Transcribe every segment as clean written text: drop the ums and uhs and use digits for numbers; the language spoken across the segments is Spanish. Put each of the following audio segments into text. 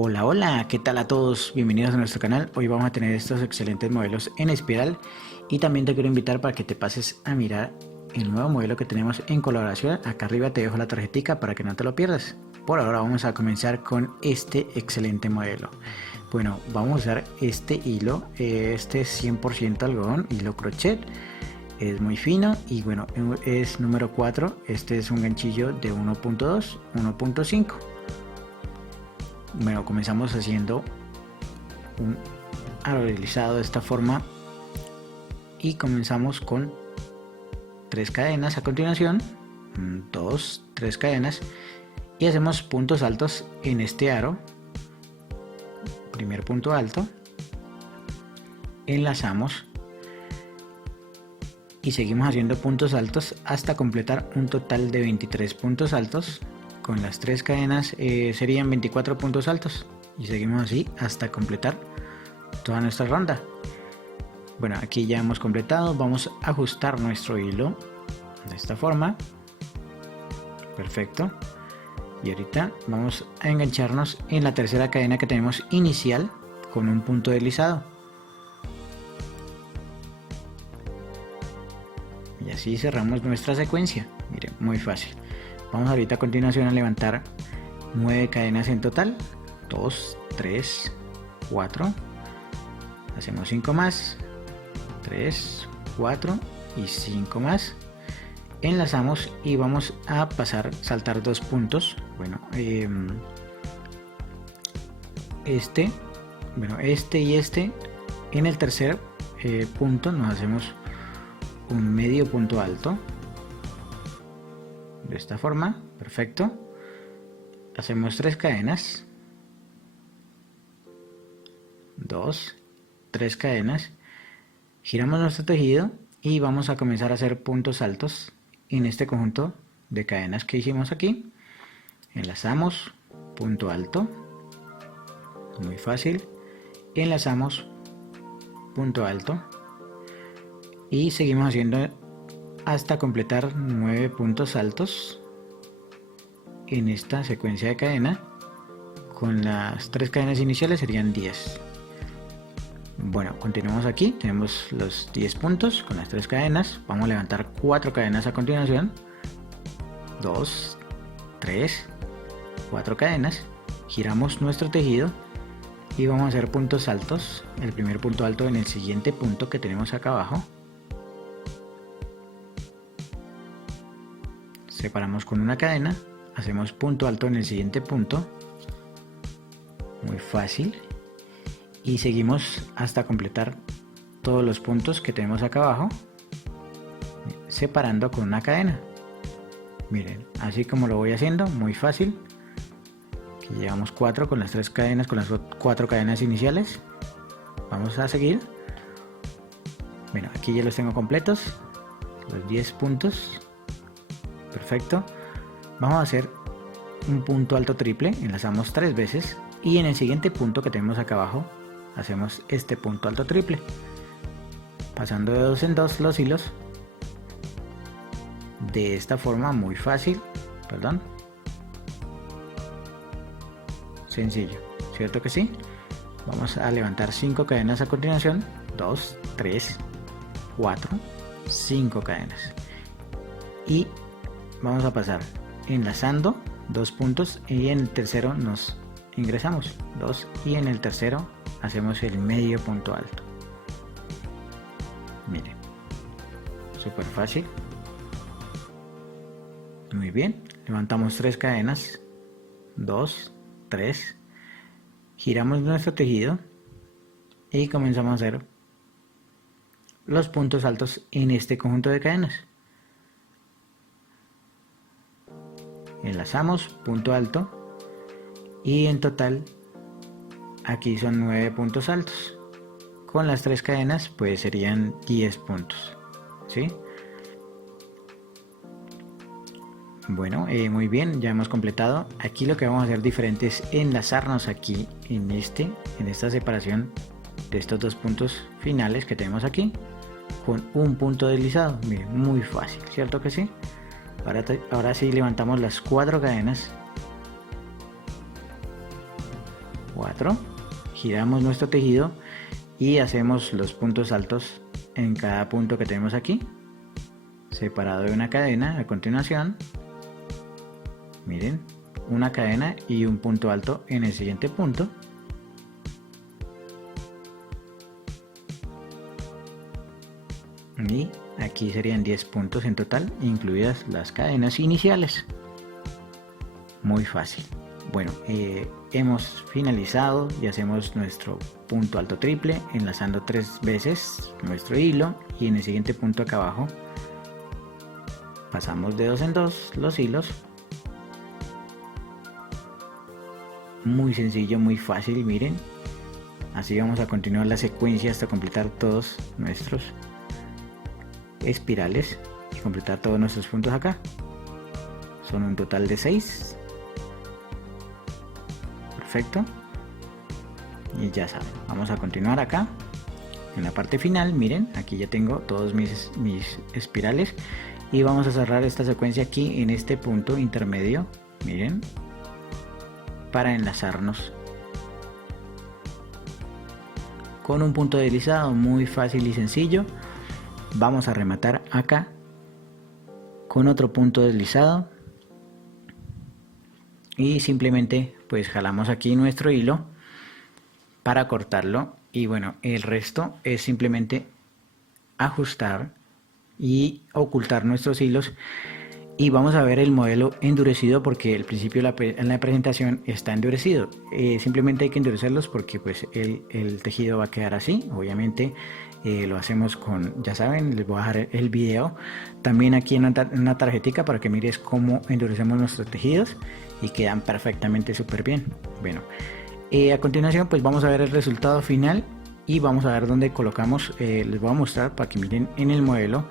Hola, hola, ¿qué tal a todos? Bienvenidos a nuestro canal. Hoy vamos a tener estos excelentes modelos en espiral y también te quiero invitar para que te pases a mirar el nuevo modelo que tenemos en colaboración. Acá arriba te dejo la tarjetita para que no te lo pierdas. Por ahora vamos a comenzar con este excelente modelo. Bueno, vamos a usar este hilo, este es 100% algodón, hilo crochet. Es muy fino y bueno, es número 4. Este es un ganchillo de 1.2, 1.5. Bueno, comenzamos haciendo un aro deslizado de esta forma y comenzamos con 3 cadenas a continuación, 2, 3 cadenas y hacemos puntos altos en este aro. Primer punto alto, enlazamos y seguimos haciendo puntos altos hasta completar un total de 23 puntos altos. Con las 3 cadenas serían 24 puntos altos y seguimos así hasta completar toda nuestra ronda. Bueno, aquí ya hemos completado. Vamos a ajustar nuestro hilo de esta forma. Perfecto. Y ahorita vamos a engancharnos en la tercera cadena que tenemos inicial con un punto deslizado. Y así cerramos nuestra secuencia. Miren, muy fácil. Vamos ahorita a continuación a levantar 9 cadenas en total. 2, 3, 4. Hacemos 5 más. 3, 4 y 5 más. Enlazamos y vamos a saltar 2 puntos. Bueno, este y este. En el tercer punto nos hacemos un medio punto alto. De esta forma, perfecto. Hacemos 3 cadenas, 2, 3 cadenas, giramos nuestro tejido y vamos a comenzar a hacer puntos altos en este conjunto de cadenas que hicimos aquí. Enlazamos, punto alto, muy fácil, enlazamos, punto alto y seguimos haciendo hasta completar 9 puntos altos en esta secuencia de cadena. Con las 3 cadenas iniciales serían 10. Bueno, continuamos aquí, tenemos los 10 puntos con las 3 cadenas. Vamos a levantar 4 cadenas a continuación, 2, 3, 4 cadenas, giramos nuestro tejido y vamos a hacer puntos altos. El primer punto alto en el siguiente punto que tenemos acá abajo. Separamos con una cadena, hacemos punto alto en el siguiente punto, muy fácil, y seguimos hasta completar todos los puntos que tenemos acá abajo, separando con una cadena. Miren, así como lo voy haciendo, muy fácil. Aquí llevamos 4 con las 3 cadenas, con las 4 cadenas iniciales. Vamos a seguir. Bueno, aquí ya los tengo completos, los 10 puntos. Perfecto. Vamos a hacer un punto alto triple, enlazamos 3 veces y en el siguiente punto que tenemos acá abajo hacemos este punto alto triple, pasando de 2 en 2 los hilos de esta forma, muy fácil, perdón, sencillo, ¿cierto que sí? Vamos a levantar 5 cadenas a continuación, 2, 3, 4, 5 cadenas y vamos a pasar enlazando 2 puntos y en el tercero nos ingresamos 2 y en el tercero hacemos el medio punto alto. Miren, súper fácil. Muy bien, levantamos 3 cadenas, 2, 3, giramos nuestro tejido y comenzamos a hacer los puntos altos en este conjunto de cadenas. Enlazamos, punto alto y en total aquí son 9 puntos altos. Con las 3 cadenas pues serían 10 puntos, ¿sí? Bueno, muy bien, ya hemos completado. Aquí lo que vamos a hacer diferente es enlazarnos aquí en esta separación de estos 2 puntos finales que tenemos aquí con un punto deslizado. Miren, muy fácil, ¿cierto que sí? Ahora sí levantamos las 4 cadenas, 4, giramos nuestro tejido y hacemos los puntos altos en cada punto que tenemos aquí, separado de una cadena. A continuación, miren, una cadena y un punto alto en el siguiente punto. Y aquí serían 10 puntos en total, incluidas las cadenas iniciales. Muy fácil. Bueno, hemos finalizado y hacemos nuestro punto alto triple enlazando 3 veces nuestro hilo, y en el siguiente punto acá abajo pasamos de 2 en 2 los hilos. Muy sencillo, muy fácil, miren. Así vamos a continuar la secuencia hasta completar todos nuestros espirales y completar todos nuestros puntos acá. Son un total de 6. Perfecto. Y ya saben, vamos a continuar acá en la parte final. Miren, aquí ya tengo todos mis espirales y vamos a cerrar esta secuencia aquí en este punto intermedio, miren, para enlazarnos con un punto deslizado muy fácil y sencillo. Vamos a rematar acá con otro punto deslizado y simplemente pues jalamos aquí nuestro hilo para cortarlo, y bueno, el resto es simplemente ajustar y ocultar nuestros hilos. Y vamos a ver el modelo endurecido porque al principio en la presentación está endurecido. Simplemente hay que endurecerlos porque pues el tejido va a quedar así. Obviamente lo hacemos con, ya saben, les voy a dejar el video también aquí en una tarjetita para que mires cómo endurecemos nuestros tejidos y quedan perfectamente súper bien. Bueno, a continuación pues vamos a ver el resultado final y vamos a ver dónde colocamos. Les voy a mostrar para que miren en el modelo.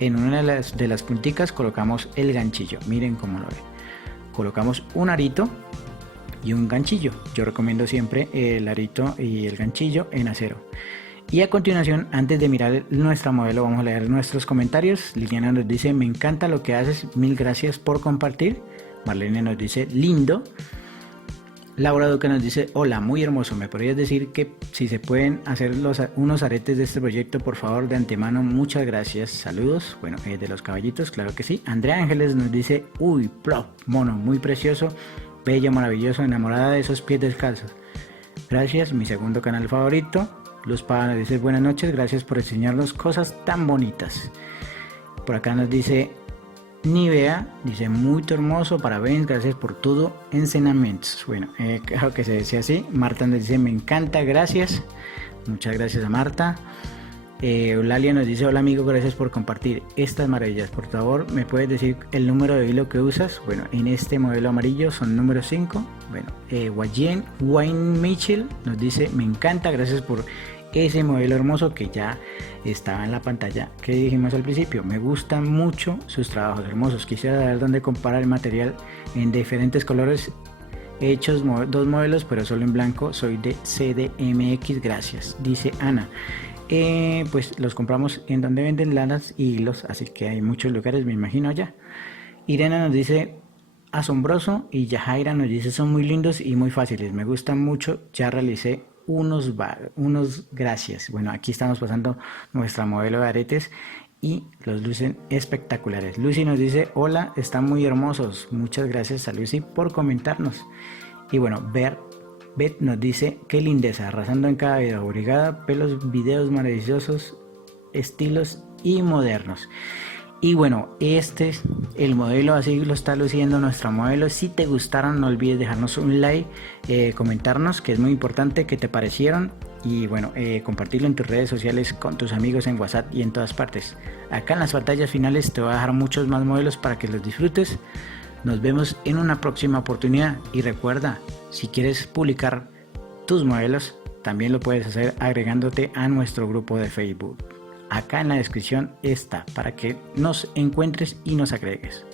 En una de las punticas colocamos el ganchillo, miren cómo lo ven. Colocamos un arito y un ganchillo. Yo recomiendo siempre el arito y el ganchillo en acero. Y a continuación, antes de mirar nuestra modelo, vamos a leer nuestros comentarios. Liliana nos dice: me encanta lo que haces, mil gracias por compartir. Marlene nos dice: lindo. Laura Duque nos dice: hola, muy hermoso, ¿me podrías decir que si se pueden hacer unos aretes de este proyecto, por favor, de antemano? Muchas gracias, saludos. Bueno, de los caballitos, claro que sí. Andrea Ángeles nos dice: uy, plop, mono, muy precioso, bello, maravilloso, enamorada de esos pies descalzos. Gracias, mi segundo canal favorito. Luz Pava nos dice: buenas noches, gracias por enseñarnos cosas tan bonitas. Por acá nos dice Nivea, dice: muy hermoso, parabéns, gracias por todo enseñamientos. Bueno, claro que se decía así. Marta nos dice: me encanta, gracias. Muchas gracias a Marta. Eulalia nos dice: hola amigo, gracias por compartir estas maravillas. Por favor, ¿me puedes decir el número de hilo que usas? Bueno, en este modelo amarillo son número 5. Bueno, Wayne Mitchell nos dice: me encanta, gracias por ese modelo hermoso que ya estaba en la pantalla que dijimos al principio. Me gustan mucho sus trabajos hermosos. Quisiera saber dónde comparar el material en diferentes colores. He hecho 2 modelos, pero solo en blanco. Soy de CDMX, gracias, dice Ana. Pues los compramos en donde venden lanas y hilos, así que hay muchos lugares, me imagino ya. Irena nos dice: asombroso. Y Yajaira nos dice: son muy lindos y muy fáciles, me gustan mucho, ya realicé unos gracias. Bueno, aquí estamos pasando nuestra modelo de aretes y los lucen espectaculares. Lucy nos dice: hola, están muy hermosos. Muchas gracias a Lucy por comentarnos. Y bueno, Beth nos dice: qué lindeza, arrasando en cada video, brigada, pelos, videos maravillosos, estilos y modernos. Y bueno, este es el modelo, así lo está luciendo nuestro modelo. Si te gustaron, no olvides dejarnos un like, comentarnos, que es muy importante, qué te parecieron, y bueno, compartirlo en tus redes sociales con tus amigos en WhatsApp y en todas partes. Acá en las pantallas finales te voy a dejar muchos más modelos para que los disfrutes. Nos vemos en una próxima oportunidad y recuerda, si quieres publicar tus modelos, también lo puedes hacer agregándote a nuestro grupo de Facebook. Acá en la descripción está para que nos encuentres y nos agregues.